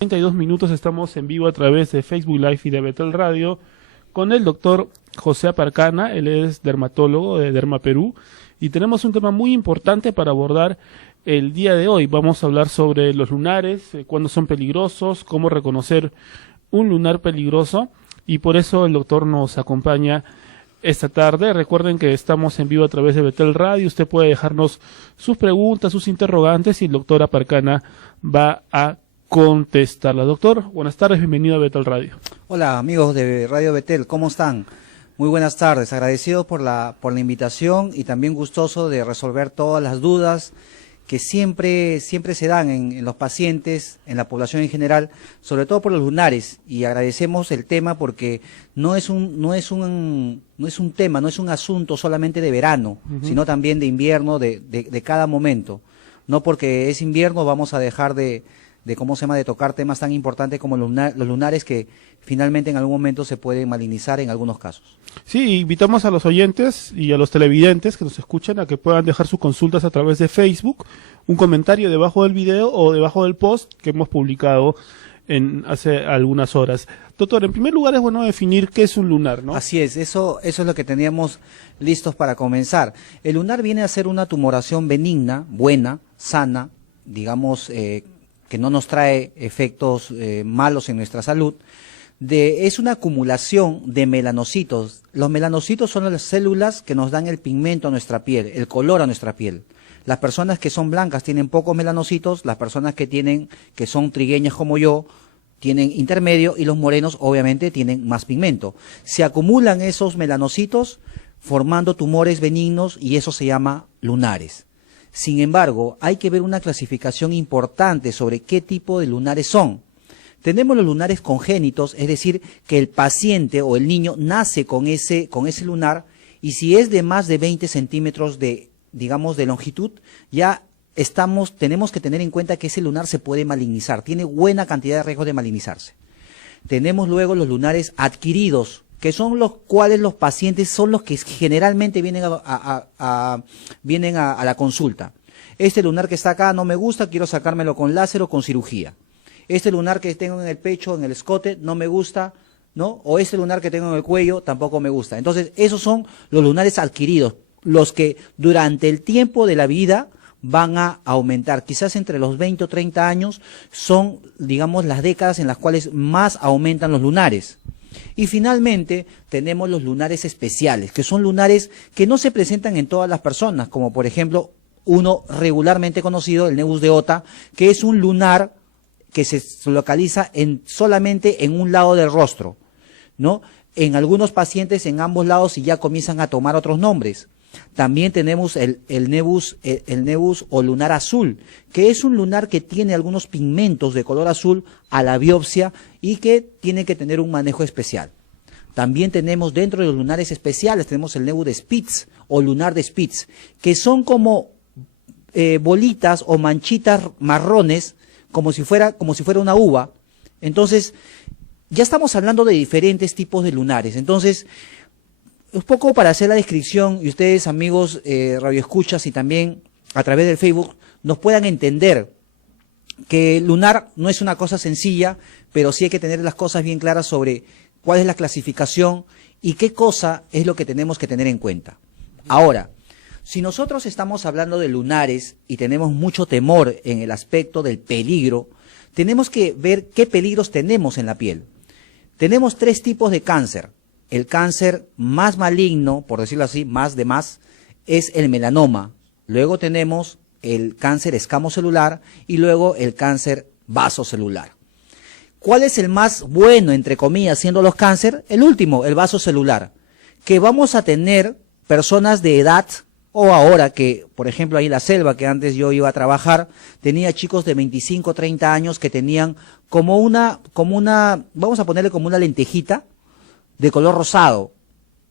32 minutos estamos en vivo a través de Facebook Live y de Betel Radio con el doctor José Aparcana. Él es dermatólogo de Derma Perú y tenemos un tema muy importante para abordar el día de hoy. Vamos a hablar sobre los lunares, cuándo son peligrosos, cómo reconocer un lunar peligroso, y por eso el doctor nos acompaña esta tarde. Recuerden que estamos en vivo a través de Betel Radio. Usted puede dejarnos sus preguntas, sus interrogantes y el doctor Aparcana va a contestarla. Doctor, buenas tardes, bienvenido a Betel Radio. Hola amigos de Radio Betel, ¿cómo están? Muy buenas tardes, agradecido por la invitación y también gustoso de resolver todas las dudas que siempre se dan en los pacientes, en la población en general, sobre todo por los lunares, y agradecemos el tema porque no es un tema, no es un asunto solamente de verano, sino también de invierno, de cada momento. No porque es invierno vamos a dejar de tocar temas tan importantes como los lunares, que finalmente en algún momento se pueden malignizar en algunos casos. Sí, invitamos a los oyentes y a los televidentes que nos escuchan a que puedan dejar sus consultas a través de Facebook, un comentario debajo del video o debajo del post que hemos publicado hace algunas horas. Doctor, en primer lugar es bueno definir qué es un lunar, ¿no? Así es, eso es lo que teníamos listos para comenzar. El lunar viene a ser una tumoración benigna, buena, sana, digamos, que no nos trae efectos malos en nuestra salud. Es una acumulación de melanocitos. Los melanocitos son las células que nos dan el pigmento a nuestra piel, el color a nuestra piel. Las personas que son blancas tienen pocos melanocitos, las personas que son trigueñas como yo, tienen intermedio, y los morenos obviamente tienen más pigmento. Se acumulan esos melanocitos formando tumores benignos y eso se llama lunares. Sin embargo, hay que ver una clasificación importante sobre qué tipo de lunares son. Tenemos los lunares congénitos, es decir, que el paciente o el niño nace con ese lunar, y si es de más de 20 centímetros de longitud, ya tenemos que tener en cuenta que ese lunar se puede malignizar, tiene buena cantidad de riesgo de malignizarse. Tenemos luego los lunares adquiridos, que son los cuales los pacientes son los que generalmente vienen a la consulta. Este lunar que está acá no me gusta, quiero sacármelo con láser o con cirugía. Este lunar que tengo en el pecho, en el escote, no me gusta, ¿no? O este lunar que tengo en el cuello tampoco me gusta. Entonces, esos son los lunares adquiridos, los que durante el tiempo de la vida van a aumentar. Quizás entre los 20 o 30 años son, digamos, las décadas en las cuales más aumentan los lunares. Y finalmente tenemos los lunares especiales, que son lunares que no se presentan en todas las personas, como por ejemplo uno regularmente conocido, el nevus de Ota, que es un lunar que se localiza solamente en un lado del rostro, ¿no? En algunos pacientes en ambos lados y ya comienzan a tomar otros nombres. También tenemos el nevus o lunar azul, que es un lunar que tiene algunos pigmentos de color azul a la biopsia y que tiene que tener un manejo especial. También tenemos dentro de los lunares especiales, tenemos el nevus de Spitz o lunar de Spitz, que son como bolitas o manchitas marrones, como si fuera una uva. Entonces, ya estamos hablando de diferentes tipos de lunares. Entonces, un poco para hacer la descripción, y ustedes, amigos radioescuchas y también a través del Facebook, nos puedan entender que el lunar no es una cosa sencilla, pero sí hay que tener las cosas bien claras sobre cuál es la clasificación y qué cosa es lo que tenemos que tener en cuenta. Ahora, si nosotros estamos hablando de lunares y tenemos mucho temor en el aspecto del peligro, tenemos que ver qué peligros tenemos en la piel. Tenemos 3 tipos de cáncer. El cáncer más maligno, por decirlo así, es el melanoma. Luego tenemos el cáncer escamocelular y luego el cáncer vasocelular. ¿Cuál es el más bueno, entre comillas, siendo los cáncer? El último, el vasocelular, que vamos a tener personas de edad, o ahora que, por ejemplo, ahí en la selva, que antes yo iba a trabajar, tenía chicos de 25, 30 años que tenían como una, vamos a ponerle como una lentejita de color rosado,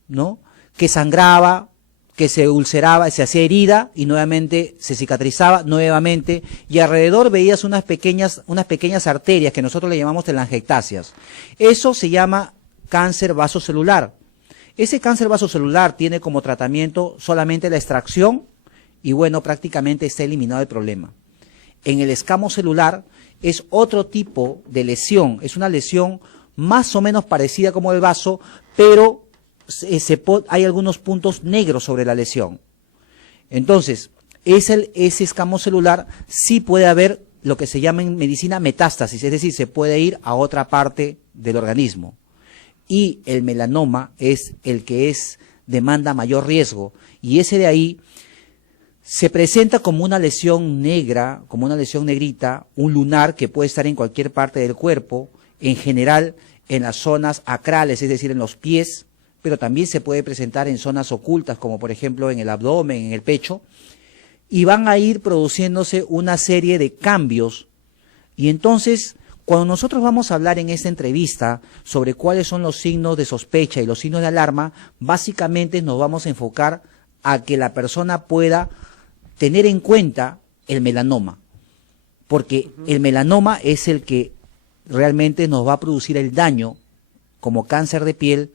¿no? Que sangraba, que se ulceraba, se hacía herida y nuevamente se cicatrizaba nuevamente, y alrededor veías unas pequeñas arterias que nosotros le llamamos telangiectasias. Eso se llama cáncer vasocelular. Ese cáncer vasocelular tiene como tratamiento solamente la extracción y bueno, prácticamente está eliminado el problema. En el escamocelular es otro tipo de lesión, es una lesión más o menos parecida como el vaso, pero hay algunos puntos negros sobre la lesión. Entonces, ese escamo celular sí puede haber lo que se llama en medicina metástasis, es decir, se puede ir a otra parte del organismo. Y el melanoma es el que demanda mayor riesgo, y ese de ahí se presenta como una lesión negra, como una lesión negrita, un lunar que puede estar en cualquier parte del cuerpo, en general en las zonas acrales, es decir, en los pies, pero también se puede presentar en zonas ocultas, como por ejemplo en el abdomen, en el pecho, y van a ir produciéndose una serie de cambios. Y entonces, cuando nosotros vamos a hablar en esta entrevista sobre cuáles son los signos de sospecha y los signos de alarma, básicamente nos vamos a enfocar a que la persona pueda tener en cuenta el melanoma, porque el melanoma es el que realmente nos va a producir el daño como cáncer de piel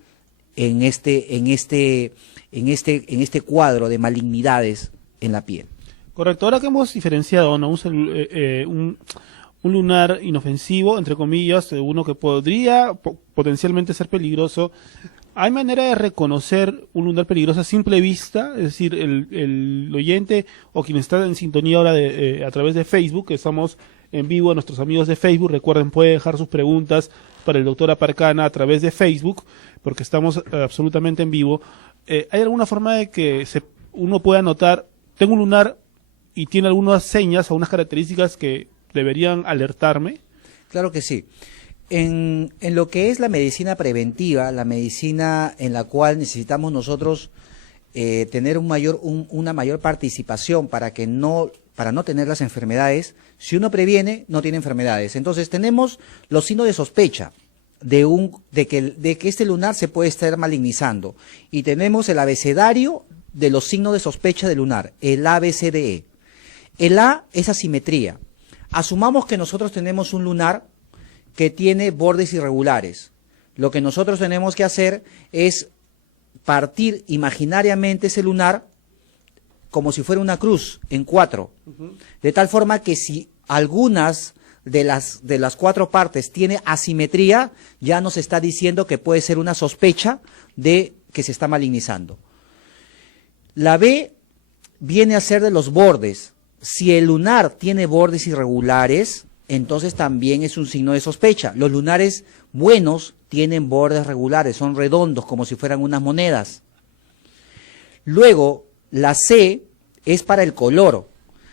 en este cuadro de malignidades en la piel. Correcto, ahora que hemos diferenciado, ¿no? un lunar inofensivo, entre comillas, uno que podría potencialmente ser peligroso, ¿hay manera de reconocer un lunar peligroso a simple vista? Es decir, el oyente o quien está en sintonía ahora a través de Facebook, que estamos en vivo, a nuestros amigos de Facebook, recuerden, puede dejar sus preguntas para el doctor Aparcana a través de Facebook, porque estamos absolutamente en vivo. ¿Hay alguna forma de que uno pueda notar, tengo un lunar y tiene algunas señas o unas características que deberían alertarme? Claro que sí. En lo que es la medicina preventiva, la medicina en la cual necesitamos nosotros tener una mayor participación para no tener las enfermedades, si uno previene, no tiene enfermedades. Entonces tenemos los signos de sospecha de que este lunar se puede estar malignizando, y tenemos el abecedario de los signos de sospecha del lunar, el ABCDE. El A es asimetría. Asumamos que nosotros tenemos un lunar que tiene bordes irregulares. Lo que nosotros tenemos que hacer es partir imaginariamente ese lunar como si fuera una cruz en 4, de tal forma que si algunas de las 4 partes tiene asimetría, ya nos está diciendo que puede ser una sospecha de que se está malignizando. La B viene a ser de los bordes. Si el lunar tiene bordes irregulares, entonces también es un signo de sospecha. Los lunares buenos tienen bordes regulares, son redondos como si fueran unas monedas. Luego, la C es para el color.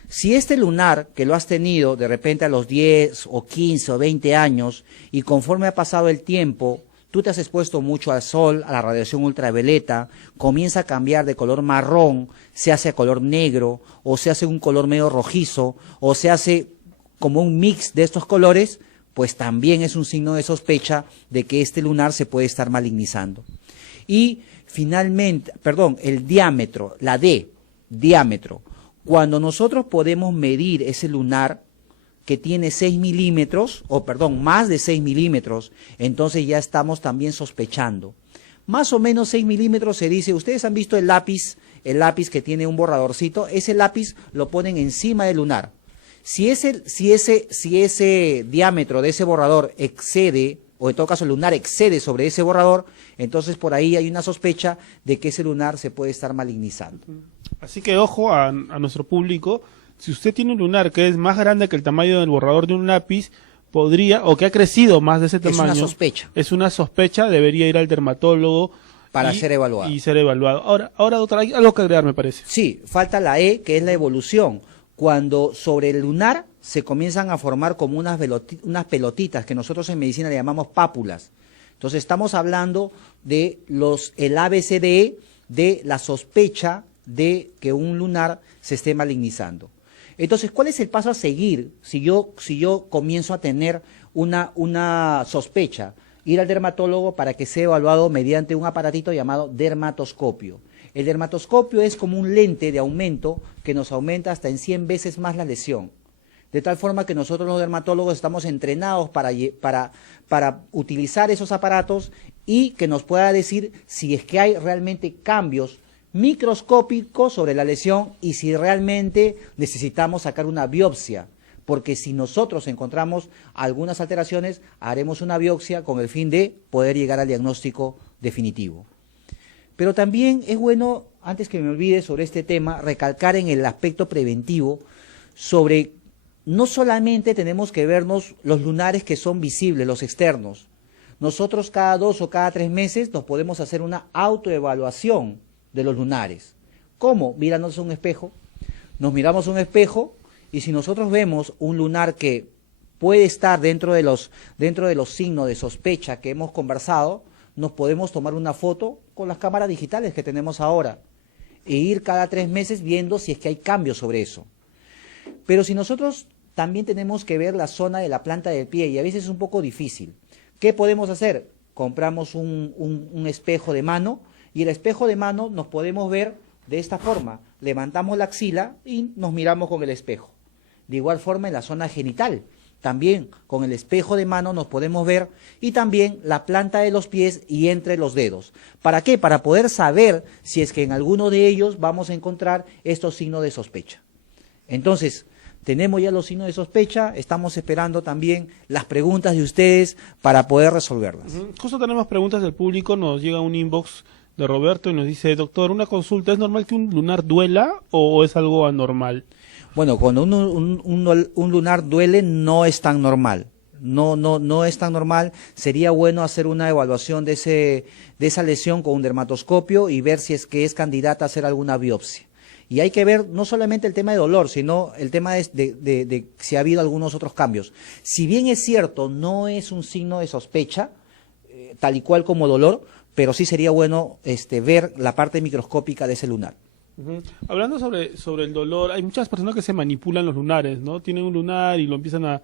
Si este lunar que lo has tenido de repente a los 10 o 15 o 20 años, y conforme ha pasado el tiempo, tú te has expuesto mucho al sol, a la radiación ultravioleta, comienza a cambiar de color marrón, se hace a color negro, o se hace un color medio rojizo, o se hace como un mix de estos colores, pues también es un signo de sospecha de que este lunar se puede estar malignizando. Y finalmente, el diámetro, la D, diámetro. Cuando nosotros podemos medir ese lunar que tiene 6 milímetros, más de 6 milímetros, entonces ya estamos también sospechando. Más o menos 6 milímetros se dice, ustedes han visto el lápiz que tiene un borradorcito, ese lápiz lo ponen encima del lunar. Si ese diámetro de ese borrador excede, o en todo caso el lunar excede sobre ese borrador, entonces por ahí hay una sospecha de que ese lunar se puede estar malignizando. Así que ojo a nuestro público, si usted tiene un lunar que es más grande que el tamaño del borrador de un lápiz, podría, o que ha crecido más de ese tamaño. Es una sospecha. Es una sospecha, debería ir al dermatólogo para ser evaluado. Y ser evaluado. Ahora, doctor, hay algo que agregar, me parece. Sí, falta la E, que es la evolución. Cuando sobre el lunar se comienzan a formar como unas pelotitas que nosotros en medicina le llamamos pápulas. Entonces estamos hablando de el ABCDE de la sospecha de que un lunar se esté malignizando. Entonces, ¿cuál es el paso a seguir si yo comienzo a tener una sospecha? Ir al dermatólogo para que sea evaluado mediante un aparatito llamado dermatoscopio. El dermatoscopio es como un lente de aumento que nos aumenta hasta en 100 veces más la lesión. De tal forma que nosotros los dermatólogos estamos entrenados para utilizar esos aparatos y que nos pueda decir si es que hay realmente cambios microscópicos sobre la lesión y si realmente necesitamos sacar una biopsia. porque si nosotros encontramos algunas alteraciones, haremos una biopsia con el fin de poder llegar al diagnóstico definitivo. Pero también es bueno, antes que me olvide sobre este tema, recalcar en el aspecto preventivo sobre no solamente tenemos que vernos los lunares que son visibles, los externos. Nosotros cada 2 o cada 3 meses nos podemos hacer una autoevaluación de los lunares. ¿Cómo? Mirándonos a un espejo. Nos miramos a un espejo y si nosotros vemos un lunar que puede estar dentro de los signos de sospecha que hemos conversado, nos podemos tomar una foto con las cámaras digitales que tenemos ahora e ir cada 3 meses viendo si es que hay cambios sobre eso. Pero si nosotros también tenemos que ver la zona de la planta del pie y a veces es un poco difícil, ¿qué podemos hacer? Compramos un espejo de mano y el espejo de mano nos podemos ver de esta forma. Levantamos la axila y nos miramos con el espejo. De igual forma en la zona genital, también con el espejo de mano nos podemos ver y también la planta de los pies y entre los dedos. ¿Para qué? Para poder saber si es que en alguno de ellos vamos a encontrar estos signos de sospecha. Entonces, tenemos ya los signos de sospecha, estamos esperando también las preguntas de ustedes para poder resolverlas. Justo tenemos preguntas del público, nos llega un inbox de Roberto y nos dice, doctor, una consulta, ¿es normal que un lunar duela o es algo anormal? Bueno, cuando un lunar duele no es tan normal. No es tan normal. Sería bueno hacer una evaluación de esa lesión con un dermatoscopio y ver si es que es candidata a hacer alguna biopsia. Y hay que ver no solamente el tema de dolor, sino el tema de si ha habido algunos otros cambios. Si bien es cierto, no es un signo de sospecha, tal y cual como dolor, pero sí sería bueno ver la parte microscópica de ese lunar. Hablando sobre el dolor, hay muchas personas que se manipulan los lunares, ¿no? Tienen un lunar y lo empiezan a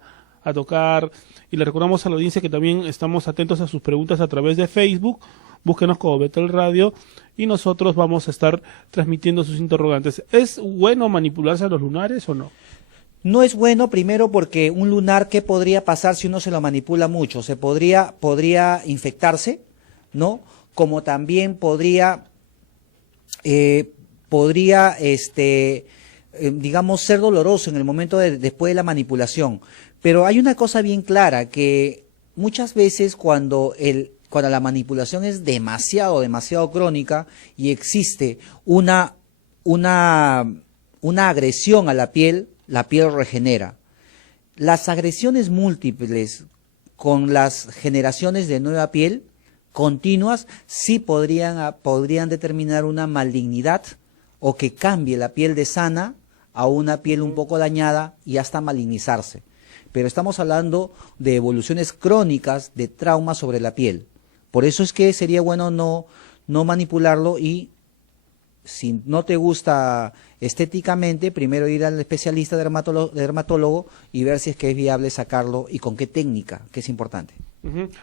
tocar, y le recordamos a la audiencia que también estamos atentos a sus preguntas a través de Facebook. Búsquenos como Betel Radio y nosotros vamos a estar transmitiendo sus interrogantes. ¿Es bueno manipularse a los lunares o no? No es bueno, primero porque un lunar, ¿qué podría pasar si uno se lo manipula mucho? Podría infectarse, ¿no? Como también podría digamos, ser doloroso en el momento después de la manipulación. Pero hay una cosa bien clara, que muchas veces cuando la manipulación es demasiado crónica y existe una agresión a la piel regenera. Las agresiones múltiples con las generaciones de nueva piel continuas sí podrían determinar una malignidad o que cambie la piel de sana a una piel un poco dañada y hasta malignizarse. Pero estamos hablando de evoluciones crónicas de traumas sobre la piel. Por eso es que sería bueno no manipularlo y si no te gusta estéticamente, primero ir al especialista dermatólogo y ver si es que es viable sacarlo y con qué técnica, que es importante.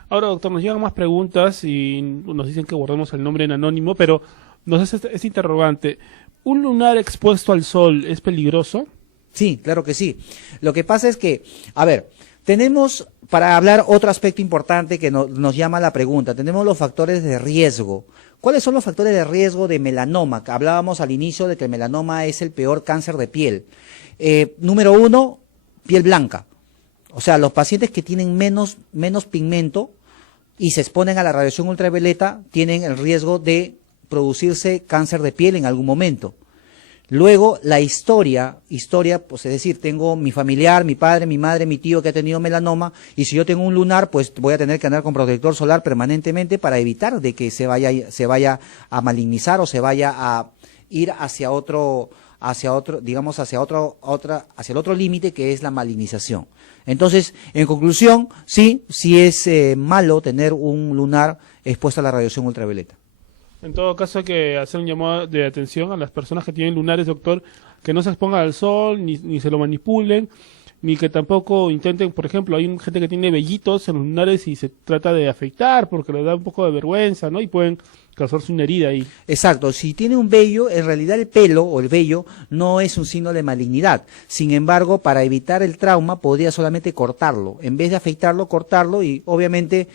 Ahora, doctor, nos llegan más preguntas y nos dicen que guardemos el nombre en anónimo, pero nos hace este interrogante. ¿Un lunar expuesto al sol es peligroso? Sí, claro que sí. Lo que pasa es que, a ver, tenemos, para hablar otro aspecto importante que nos llama la pregunta, tenemos los factores de riesgo. ¿Cuáles son los factores de riesgo de melanoma? Hablábamos al inicio de que el melanoma es el peor cáncer de piel. Número 1, piel blanca. O sea, los pacientes que tienen menos pigmento y se exponen a la radiación ultravioleta tienen el riesgo de producirse cáncer de piel en algún momento. Luego, la historia, pues es decir, tengo mi familiar, mi padre, mi madre, mi tío que ha tenido melanoma, y si yo tengo un lunar, pues voy a tener que andar con protector solar permanentemente para evitar de que se vaya a malignizar o se vaya a ir hacia el otro límite que es la malignización. Entonces, en conclusión, sí es malo tener un lunar expuesto a la radiación ultravioleta. En todo caso, hay que hacer un llamado de atención a las personas que tienen lunares, doctor, que no se expongan al sol, ni se lo manipulen, ni que tampoco intenten, por ejemplo, hay gente que tiene vellitos en los lunares y se trata de afeitar porque le da un poco de vergüenza, ¿no? Y pueden causarse una herida ahí. Exacto, si tiene un vello, en realidad el pelo o el vello no es un signo de malignidad. Sin embargo, para evitar el trauma, podría solamente cortarlo. En vez de afeitarlo, cortarlo y obviamente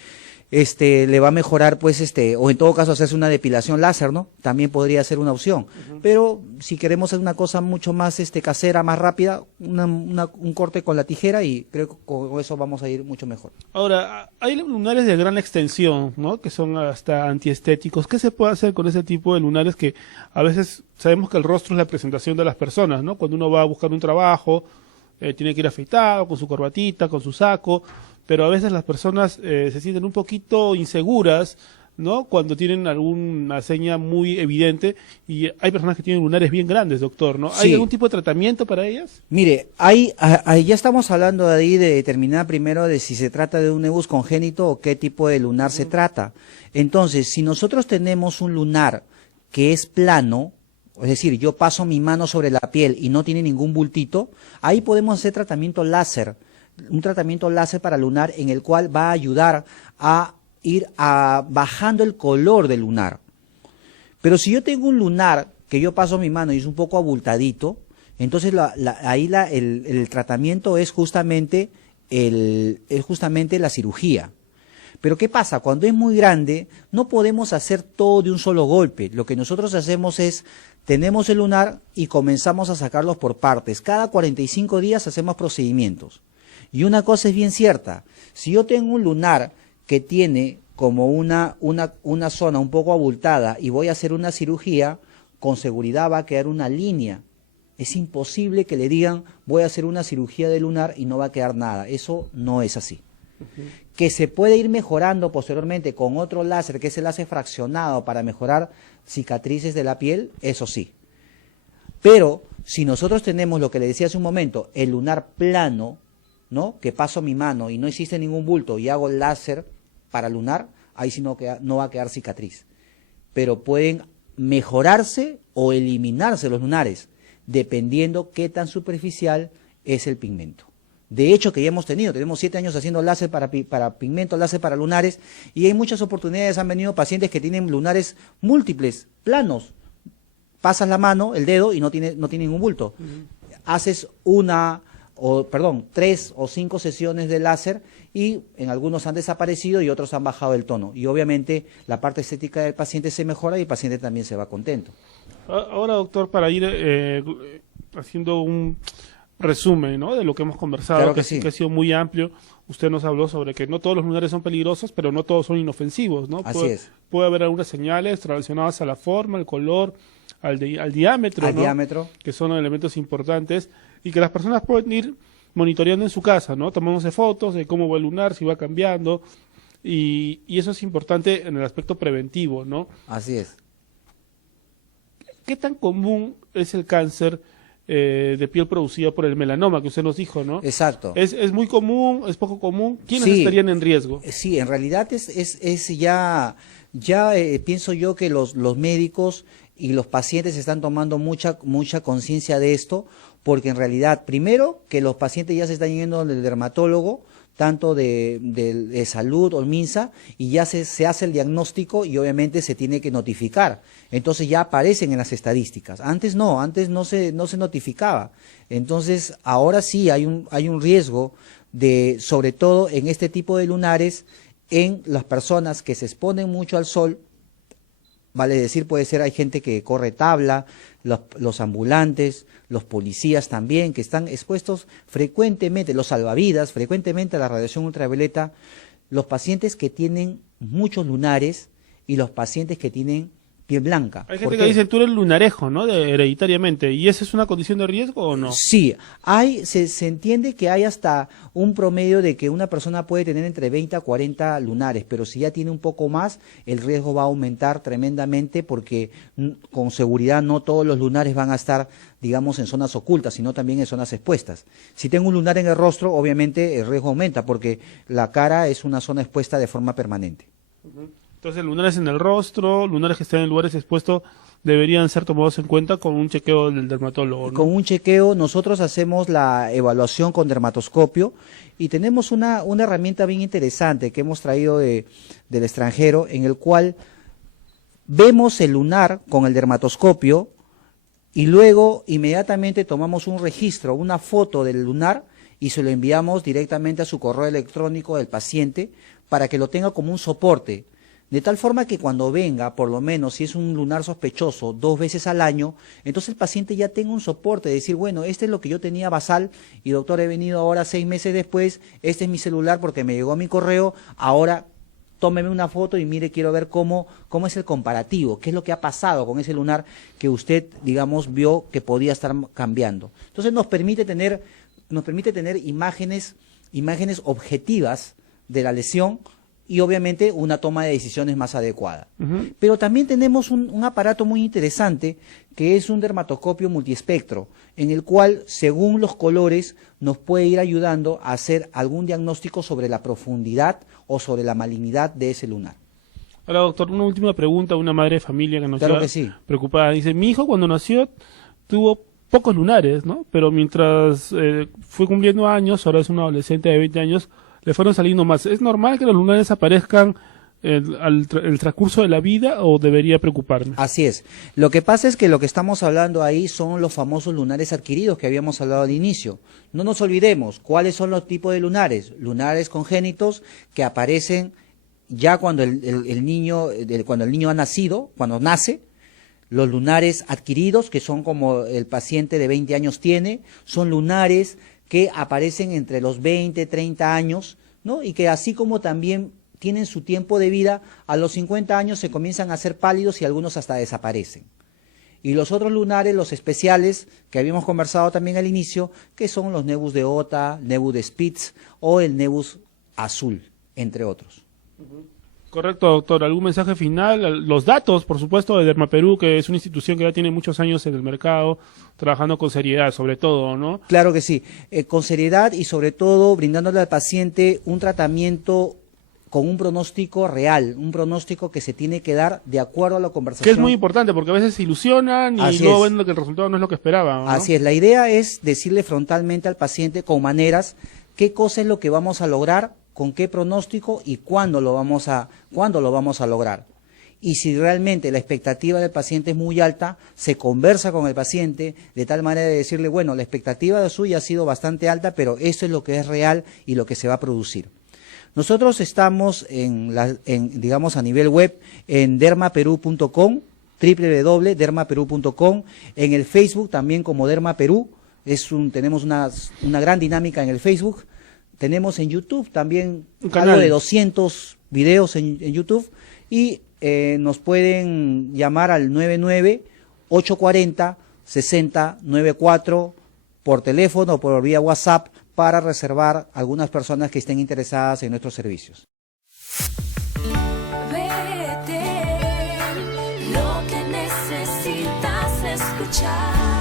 le va a mejorar, pues, o en todo caso hacerse una depilación láser, ¿no? También podría ser una opción. Pero si queremos hacer una cosa mucho más, casera, más rápida, un corte con la tijera y creo que con eso vamos a ir mucho mejor. Ahora, hay lunares de gran extensión, ¿no? Que son hasta antiestéticos. ¿Qué se puede hacer con ese tipo de lunares que a veces sabemos que el rostro es la presentación de las personas, ¿no? Cuando uno va a buscar un trabajo, tiene que ir afeitado, con su corbatita, con su saco, pero a veces las personas se sienten un poquito inseguras, ¿no? Cuando tienen alguna seña muy evidente, y hay personas que tienen lunares bien grandes, doctor, ¿no? ¿Hay Sí. algún tipo de tratamiento para ellas? Mire, ya estamos hablando de ahí de determinar primero de si se trata de un nevus congénito o qué tipo de lunar se trata. Entonces, si nosotros tenemos un lunar que es plano, es decir, yo paso mi mano sobre la piel y no tiene ningún bultito, ahí podemos hacer tratamiento láser, un tratamiento láser para lunar en el cual va a ayudar a ir bajando el color del lunar. Pero si yo tengo un lunar que yo paso mi mano y es un poco abultadito, entonces el tratamiento es justamente la cirugía. Pero ¿qué pasa? Cuando es muy grande, no podemos hacer todo de un solo golpe. Lo que nosotros hacemos es, tenemos el lunar y comenzamos a sacarlos por partes. Cada 45 días hacemos procedimientos. Y una cosa es bien cierta, si yo tengo un lunar que tiene como una zona un poco abultada y voy a hacer una cirugía, con seguridad va a quedar una línea. Es imposible que le digan, voy a hacer una cirugía de lunar y no va a quedar nada. Eso no es así. Que se puede ir mejorando posteriormente con otro láser, que es el láser fraccionado para mejorar cicatrices de la piel, eso sí. Pero si nosotros tenemos lo que le decía hace un momento, el lunar plano, ¿no? Que paso mi mano y no existe ningún bulto y hago láser para lunar, ahí sí no va a quedar cicatriz. Pero pueden mejorarse o eliminarse los lunares, dependiendo qué tan superficial es el pigmento. De hecho, que ya tenemos 7 años haciendo láser para pigmento, láser para lunares, y hay muchas oportunidades, han venido pacientes que tienen lunares múltiples, planos. Pasas la mano, el dedo, y no tiene ningún bulto. Haces 3 o 5 sesiones de láser y en algunos han desaparecido y otros han bajado el tono. Y obviamente la parte estética del paciente se mejora y el paciente también se va contento. Ahora, doctor, para ir haciendo un resumen, ¿no?, de lo que hemos conversado, Claro que ha sido muy amplio. Usted nos habló sobre que no todos los lunares son peligrosos, pero no todos son inofensivos, ¿no? Así es. Puede haber algunas señales relacionadas a la forma, al color, al diámetro, Al ¿no?, diámetro. que son elementos importantes y que las personas pueden ir monitoreando en su casa, ¿no? Tomándose fotos de cómo va el lunar, si va cambiando, y eso es importante en el aspecto preventivo, ¿no? Así es. ¿Qué tan común es el cáncer de piel producida por el melanoma que usted nos dijo, ¿no? Exacto. ¿Es muy común? ¿Es poco común? ¿Quiénes Sí. estarían en riesgo? Sí, en realidad ya pienso yo que los médicos y los pacientes están tomando mucha conciencia de esto, porque en realidad, primero, que los pacientes ya se están yendo del dermatólogo, tanto de salud o MINSA, y ya se hace el diagnóstico y obviamente se tiene que notificar. Entonces ya aparecen en las estadísticas. Antes no se notificaba. Entonces ahora sí hay un riesgo sobre todo en este tipo de lunares, en las personas que se exponen mucho al sol. Vale decir, hay gente que corre tabla, los ambulantes, los policías también, que están expuestos frecuentemente, los salvavidas, frecuentemente a la radiación ultravioleta, los pacientes que tienen muchos lunares y los pacientes que tienen piel blanca. Hay gente que dice, tú eres lunarejo, ¿no?, hereditariamente, ¿y esa es una condición de riesgo o no? Sí, se entiende que hay hasta un promedio de que una persona puede tener entre 20 a 40 lunares, pero si ya tiene un poco más, el riesgo va a aumentar tremendamente porque con seguridad no todos los lunares van a estar, digamos, en zonas ocultas, sino también en zonas expuestas. Si tengo un lunar en el rostro, obviamente el riesgo aumenta porque la cara es una zona expuesta de forma permanente. Entonces, lunares en el rostro, lunares que estén en lugares expuestos, deberían ser tomados en cuenta con un chequeo del dermatólogo, ¿no? Con un chequeo, nosotros hacemos la evaluación con dermatoscopio y tenemos una herramienta bien interesante que hemos traído del extranjero, en el cual vemos el lunar con el dermatoscopio y luego inmediatamente tomamos un registro, una foto del lunar y se lo enviamos directamente a su correo electrónico del paciente para que lo tenga como un soporte. De tal forma que cuando venga, por lo menos si es un lunar sospechoso 2 veces al año, entonces el paciente ya tenga un soporte, de decir, bueno, este es lo que yo tenía basal y doctor, he venido ahora 6 meses después, este es mi celular porque me llegó a mi correo, ahora tómeme una foto y mire, quiero ver cómo es el comparativo, qué es lo que ha pasado con ese lunar que usted, digamos, vio que podía estar cambiando. Entonces nos permite tener imágenes objetivas de la lesión y obviamente una toma de decisiones más adecuada. Pero también tenemos un aparato muy interesante que es un dermatoscopio multiespectro, en el cual, según los colores, nos puede ir ayudando a hacer algún diagnóstico sobre la profundidad o sobre la malignidad de ese lunar. Ahora, doctor, una última pregunta, una madre de familia que nos Claro queda que sí. preocupada. Dice, mi hijo cuando nació tuvo pocos lunares, ¿no? Pero mientras fue cumpliendo años, ahora es un adolescente de 20 años, le fueron saliendo más. ¿Es normal que los lunares aparezcan el transcurso de la vida o debería preocuparme? Así es. Lo que pasa es que lo que estamos hablando ahí son los famosos lunares adquiridos que habíamos hablado al inicio. No nos olvidemos cuáles son los tipos de lunares. Lunares congénitos que aparecen ya cuando el niño ha nacido, cuando nace. Los lunares adquiridos, que son como el paciente de 20 años tiene, son lunares que aparecen entre los 20, 30 años, ¿no? Y que así como también tienen su tiempo de vida, a los 50 años se comienzan a hacer pálidos y algunos hasta desaparecen. Y los otros lunares, los especiales, que habíamos conversado también al inicio, que son los nevus de Ota, nevus de Spitz o el nevus azul, entre otros. Correcto, doctor. ¿Algún mensaje final? Los datos, por supuesto, de Dermaperú, que es una institución que ya tiene muchos años en el mercado, trabajando con seriedad, sobre todo, ¿no? Claro que sí, con seriedad y sobre todo brindándole al paciente un tratamiento con un pronóstico real, un pronóstico que se tiene que dar de acuerdo a la conversación. Que es muy importante, porque a veces se ilusionan y luego ven que el resultado no es lo que esperaban, ¿no? Así es, la idea es decirle frontalmente al paciente con maneras qué cosa es lo que vamos a lograr, con qué pronóstico y cuándo lo vamos a lograr. Y si realmente la expectativa del paciente es muy alta, se conversa con el paciente de tal manera de decirle, bueno, la expectativa de suya ha sido bastante alta, pero esto es lo que es real y lo que se va a producir. Nosotros estamos digamos a nivel web en dermaperú.com, www.dermaperú.com, en el Facebook también como Dermaperú, tenemos una gran dinámica en el Facebook. Tenemos en YouTube también algo de 200 videos en YouTube y nos pueden llamar al 99-840-6094 por teléfono o por vía WhatsApp para reservar algunas personas que estén interesadas en nuestros servicios. Vete, lo que necesitas escuchar.